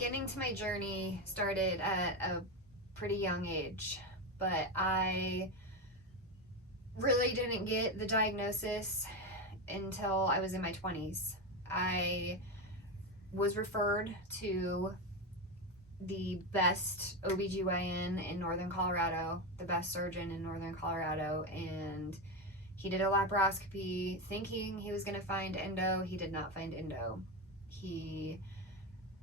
beginning to my journey started at a pretty young age, but I really didn't get the diagnosis until I was in my 20s. I was referred to the best OBGYN in Northern Colorado, the best surgeon in Northern Colorado, and he did a laparoscopy thinking he was going to find endo. He did not find endo. He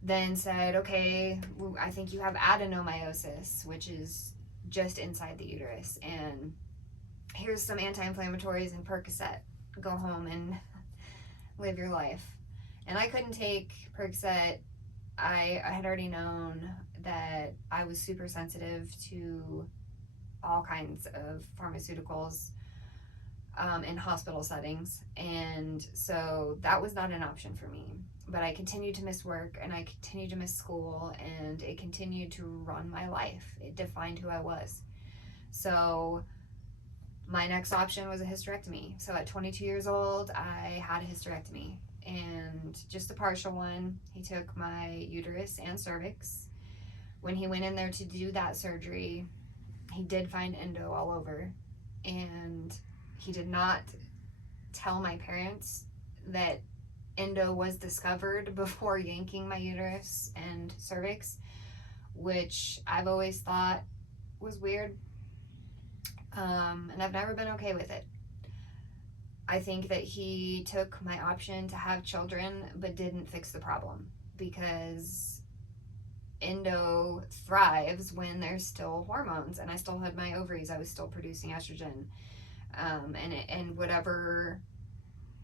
then said, okay, I think you have adenomyosis, which is just inside the uterus, and here's some anti-inflammatories and Percocet. Go home and live your life. And I couldn't take Percocet. I had already known that I was super sensitive to all kinds of pharmaceuticals in hospital settings, and so that was not an option for me. But I continued to miss work, and I continued to miss school, and it continued to run my life. It defined who I was. So my next option was a hysterectomy. So at 22 years old, I had a hysterectomy, and just a partial one. He took my uterus and cervix. When he went in there to do that surgery, he did find endo all over, and he did not tell my parents that endo was discovered before yanking my uterus and cervix, which I've always thought was weird, and I've never been okay with it. I think that he took my option to have children but didn't fix the problem, because endo thrives when there's still hormones, and I still had my ovaries. I was still producing estrogen, and whatever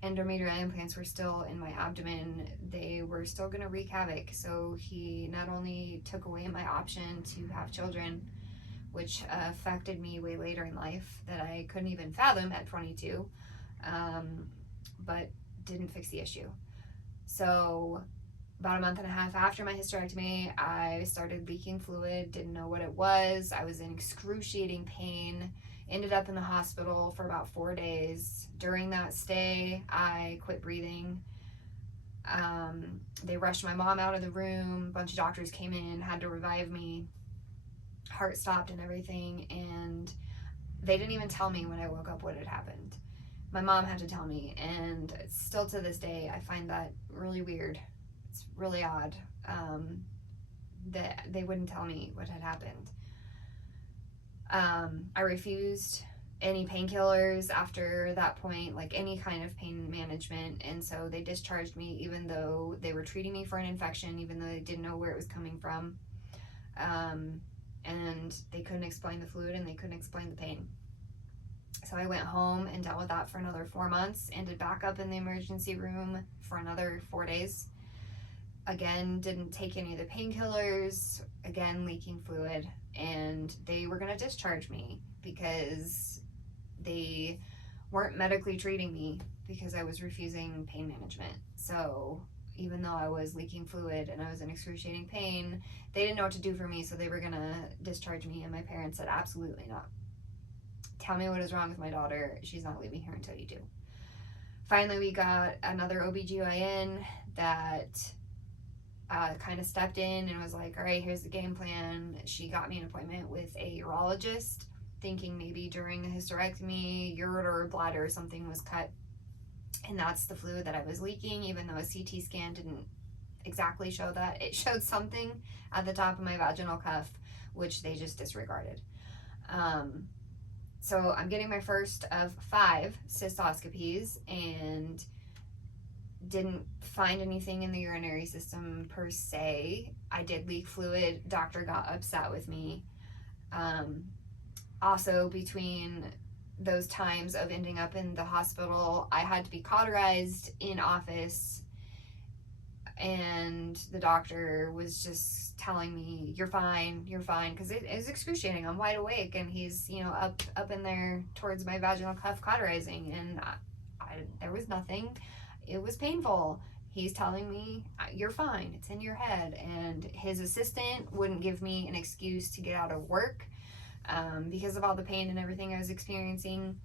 endometriosis implants were still in my abdomen, they were still going to wreak havoc. So he not only took away my option to have children, which affected me way later in life that I couldn't even fathom at 22, but didn't fix the issue. So about a month and a half after my hysterectomy, I started leaking fluid, didn't know what it was. I was in excruciating pain, ended up in the hospital for about 4 days. During that stay, I quit breathing. They rushed my mom out of the room. A bunch of doctors came in, had to revive me. Heart stopped and everything, and they didn't even tell me when I woke up what had happened. My mom had to tell me, and still to this day, I find that really weird. It's really odd that they wouldn't tell me what had happened. I refused any painkillers after that point, like any kind of pain management, and so they discharged me even though they were treating me for an infection, even though they didn't know where it was coming from, and they couldn't explain the fluid and they couldn't explain the pain. So I went home and dealt with that for another 4 months, ended back up in the emergency room for another 4 days. Again, didn't take any of the painkillers, again leaking fluid, and they were going to discharge me because they weren't medically treating me because I was refusing pain management. So even though I was leaking fluid and I was in excruciating pain, they didn't know what to do for me, so they were going to discharge me, and my parents said, absolutely not. Tell me what is wrong with my daughter. She's not leaving here until you do. Finally, we got another OBGYN that kind of stepped in and was like, all right, here's the game plan. She got me an appointment with a urologist, thinking maybe during the hysterectomy, ureter or bladder or something was cut, and that's the fluid that I was leaking, even though a CT scan didn't exactly show that. It showed something at the top of my vaginal cuff, which they just disregarded. So I'm getting my first of 5 cystoscopies and didn't find anything in the urinary system per se. I did leak fluid. Doctor got upset with me. Also, between those times of ending up in the hospital, I had to be cauterized in office, and the doctor was just telling me, you're fine, because it is excruciating. I'm wide awake, and he's, up in there towards my vaginal cuff cauterizing, and there was nothing. It was painful. He's telling me, you're fine, it's in your head. And his assistant wouldn't give me an excuse to get out of work because of all the pain and everything I was experiencing.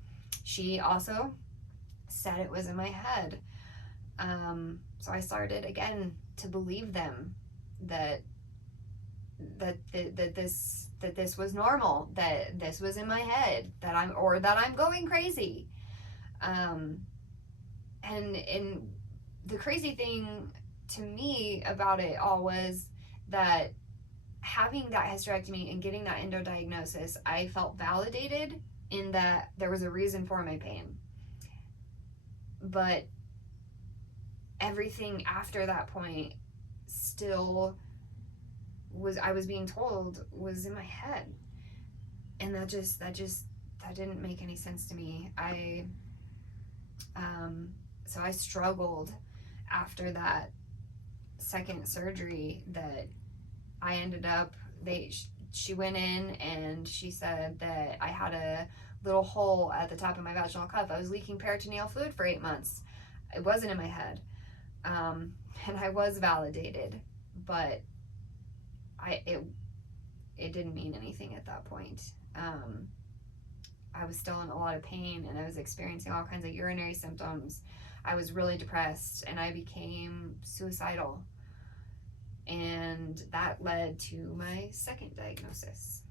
She also said it was in my head. So I started again to believe them, that that this was normal, that this was in my head, that I'm going crazy. Um, and the crazy thing to me about it all was that having that hysterectomy and getting that endo diagnosis, I felt validated in that there was a reason for my pain. But everything after that point still I was being told was in my head. And that didn't make any sense to me. So I struggled after that second surgery that I ended up, she went in and she said that I had a little hole at the top of my vaginal cuff. I was leaking peritoneal fluid for 8 months. It wasn't in my head. And I was validated, but it didn't mean anything at that point. I was still in a lot of pain and I was experiencing all kinds of urinary symptoms. I was really depressed and I became suicidal. And that led to my second diagnosis.